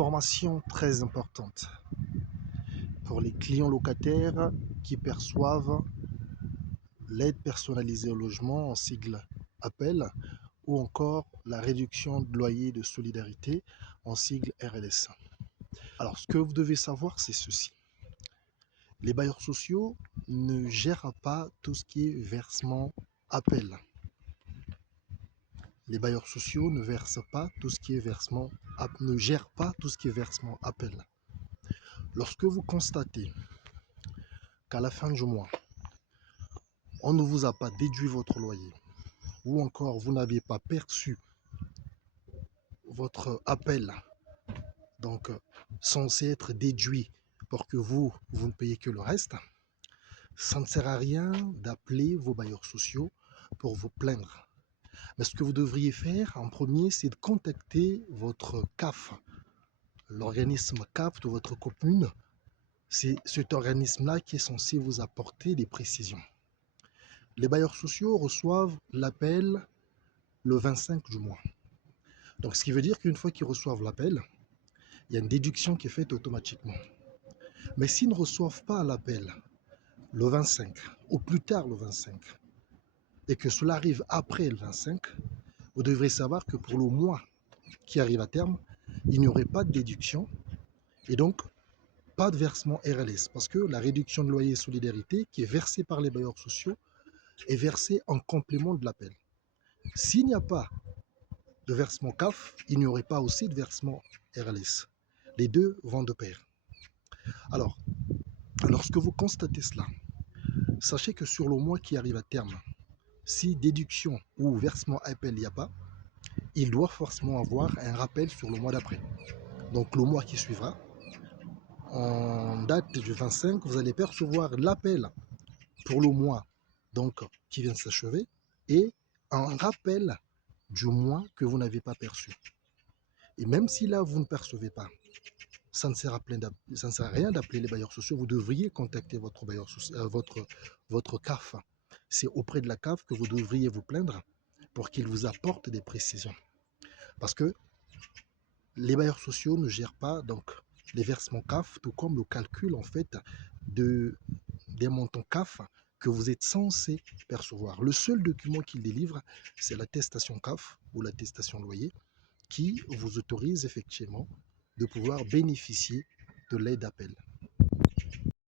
Information très importante pour les clients locataires qui perçoivent l'aide personnalisée au logement en sigle APEL ou encore la réduction de loyer de solidarité en sigle RLS. Alors ce que vous devez savoir, c'est ceci. Les bailleurs sociaux ne gèrent pas tout ce qui est versement APEL. Les bailleurs sociaux ne versent pas tout ce qui est versement, ne gèrent pas tout ce qui est versement APEL. Lorsque vous constatez qu'à la fin du mois, on ne vous a pas déduit votre loyer, ou encore vous n'aviez pas perçu votre appel, donc censé être déduit pour que vous ne payez que le reste, ça ne sert à rien d'appeler vos bailleurs sociaux pour vous plaindre. Mais ce que vous devriez faire en premier, c'est de contacter votre CAF, l'organisme CAF de votre commune. C'est cet organisme-là qui est censé vous apporter des précisions. Les bailleurs sociaux reçoivent l'appel le 25 du mois. Donc, ce qui veut dire qu'une fois qu'ils reçoivent l'appel, il y a une déduction qui est faite automatiquement. Mais s'ils ne reçoivent pas l'appel le 25, ou plus tard le 25, et que cela arrive après le 25, vous devrez savoir que pour le mois qui arrive à terme, il n'y aurait pas de déduction et donc pas de versement RLS, parce que la réduction de loyer et solidarité qui est versée par les bailleurs sociaux est versée en complément de l'appel. S'il n'y a pas de versement CAF, il n'y aurait pas aussi de versement RLS. Les deux vont de pair. Alors, lorsque vous constatez cela, sachez que sur le mois qui arrive à terme, si déduction ou versement appel il n'y a pas, il doit forcément avoir un rappel sur le mois d'après. Donc le mois qui suivra, en date du 25, vous allez percevoir l'appel pour le mois donc, qui vient de s'achever et un rappel du mois que vous n'avez pas perçu. Et même si là, vous ne percevez pas, ça ne sert à rien d'appeler les bailleurs sociaux. Vous devriez contacter votre bailleur social, votre CAF. C'est auprès de la CAF que vous devriez vous plaindre pour qu'il vous apporte des précisions. Parce que les bailleurs sociaux ne gèrent pas donc les versements CAF, tout comme le calcul en fait des montants CAF que vous êtes censé percevoir. Le seul document qu'ils délivrent, c'est l'attestation CAF ou l'attestation loyer qui vous autorise effectivement de pouvoir bénéficier de l'aide d'appel.